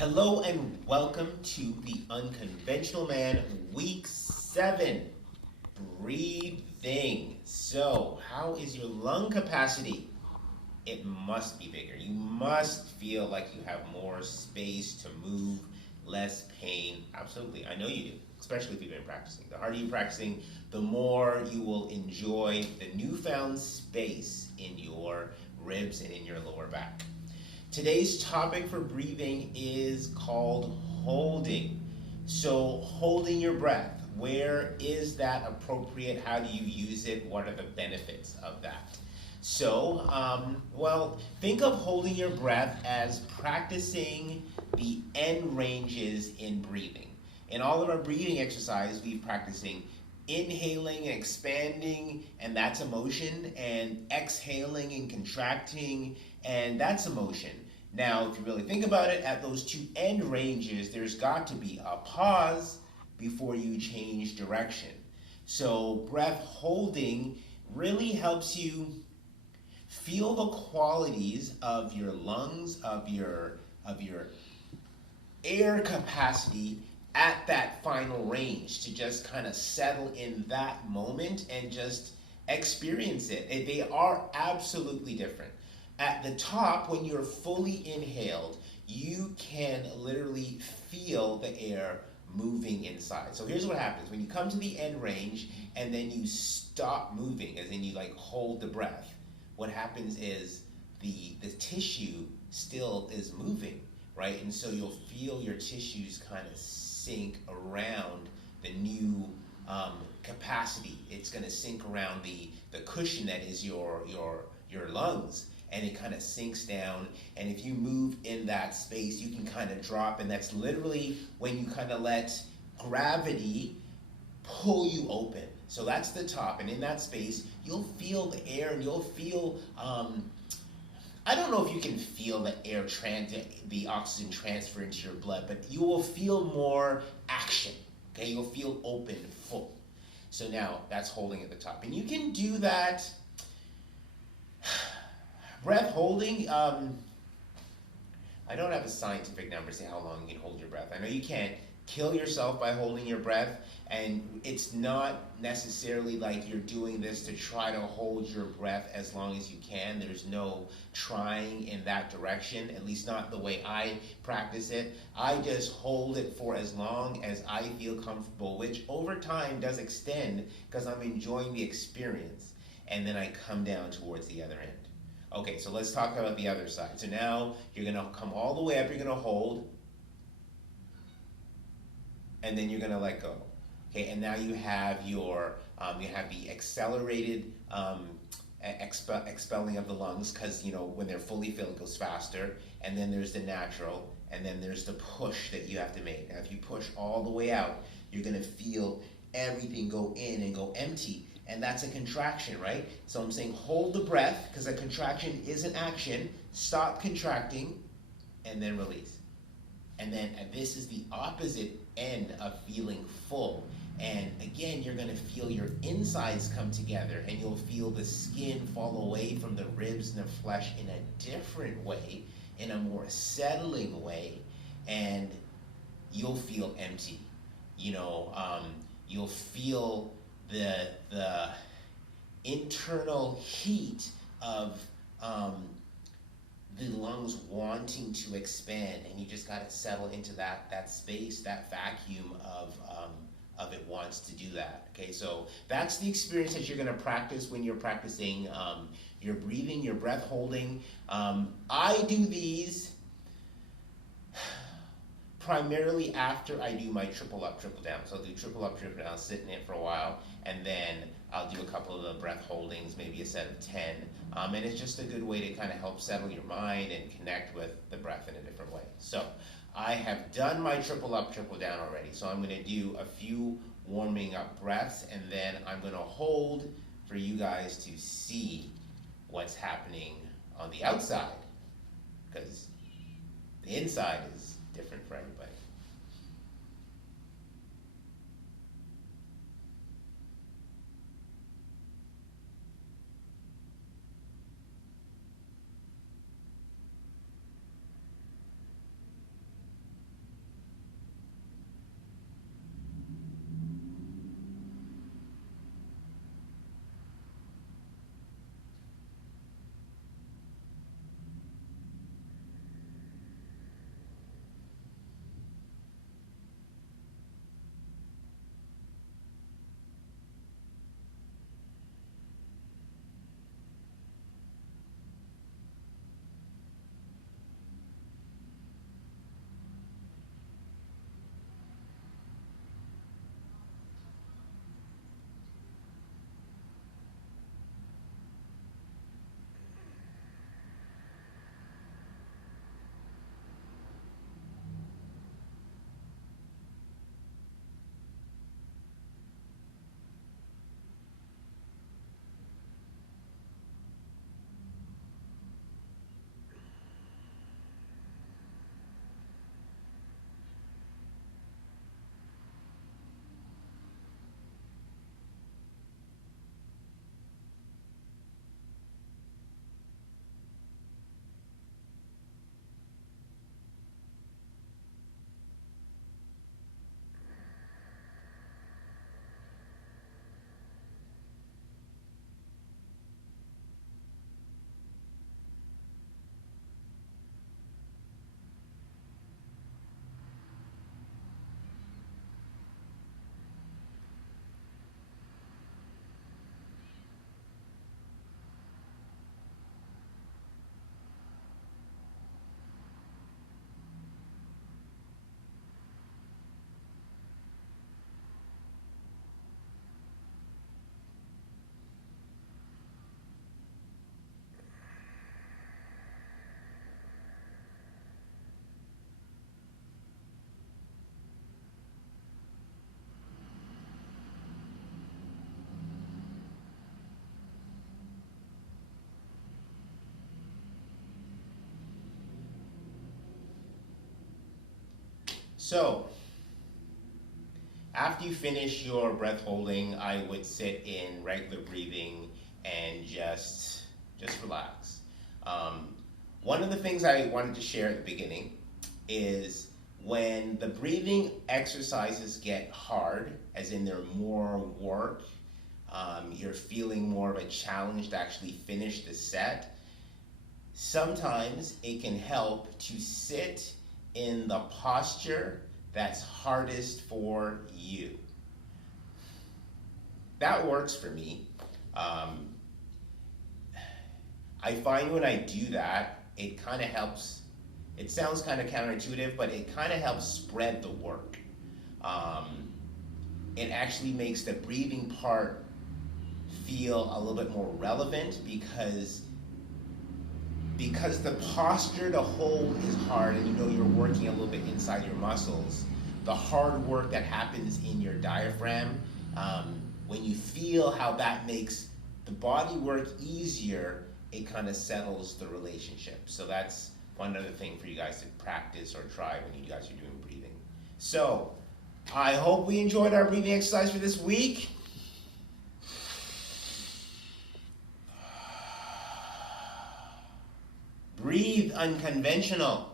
Hello and welcome to the Unconventional Man Week 7. Breathing. So, how is your lung capacity? It must be bigger. You must feel like you have more space to move, less pain. Absolutely. I know you do, especially if you've been practicing. The harder you're practicing, the more you will enjoy the newfound space in your ribs and in your lower back. Today's topic for breathing is called holding. So, holding your breath, where is that appropriate? How do you use it? What are the benefits of that? Think of holding your breath as practicing the end ranges in breathing. In all of our breathing exercise, we're practicing inhaling and expanding, and that's emotion, and exhaling and contracting, and that's emotion. Now, if you really think about it, at those two end ranges, there's got to be a pause before you change direction. So, breath holding really helps you feel the qualities of your lungs, of your air capacity at that final range to just kind of settle in that moment and just experience it. They are absolutely different. At the top, when you're fully inhaled, you can literally feel the air moving inside. So here's what happens when you come to the end range and then you stop moving, as in you like hold the breath. What happens is the tissue still is moving, right? And so you'll feel your tissues kind of sink around the new capacity. It's going to sink around the cushion that is your lungs, and it kind of sinks down. And if you move in that space, you can kind of drop, and that's literally when you kind of let gravity pull you open. So that's the top, and in that space, you'll feel the air, and you'll feel. I don't know if you can feel the oxygen transfer into your blood, but you will feel more action. Okay, you'll feel open, full. So now that's holding at the top, and you can do that. Breath holding. I don't have a scientific number to say how long you can hold your breath. I know you can't kill yourself by holding your breath, and it's not necessarily like you're doing this to try to hold your breath as long as you can. There's no trying in that direction, at least not the way I practice it. I just hold it for as long as I feel comfortable, which over time does extend because I'm enjoying the experience, and then I come down towards the other end. Okay, so let's talk about the other side. So now you're going to come all the way up, you're going to hold, and then you're going to let go. Okay, and now you have you have the accelerated expelling of the lungs, because when they're fully filled, it goes faster, and then there's the natural, and then there's the push that you have to make. Now, if you push all the way out, you're going to feel everything go in and go empty. And that's a contraction, right? So I'm saying hold the breath, because a contraction is an action. Stop contracting, and then release. And then this is the opposite end of feeling full. And again, you're going to feel your insides come together, and you'll feel the skin fall away from the ribs and the flesh in a different way, in a more settling way, and you'll feel empty. You'll feel the internal heat of the lungs wanting to expand, and you just got to settle into that space, that vacuum of it wants to do that. Okay, so that's the experience that you're going to practice when you're practicing your breathing, your breath holding. I do these primarily after I do my triple up, triple down. So I'll do triple up, triple down, sit in it for a while, and then I'll do a couple of the breath holdings, maybe a set of 10. And it's just a good way to kind of help settle your mind and connect with the breath in a different way. So I have done my triple up, triple down already. So I'm going to do a few warming up breaths, and then I'm going to hold for you guys to see what's happening on the outside, because the inside is different for everybody. So, after you finish your breath holding, I would sit in regular breathing and just relax. One of the things I wanted to share at the beginning is when the breathing exercises get hard, as in they're more work, you're feeling more of a challenge to actually finish the set, sometimes it can help to sit in the posture that's hardest for you. That works for me. I find when I do that, it kind of helps. It sounds kind of counterintuitive, but it kind of helps spread the work. It actually makes the breathing part feel a little bit more relevant because the posture to hold is hard, and you know you're working a little bit inside your muscles. The hard work that happens in your diaphragm, when you feel how that makes the body work easier, it kind of settles the relationship. So that's one other thing for you guys to practice or try when you guys are doing breathing. So I hope we enjoyed our breathing exercise for this week. Breathe unconventional.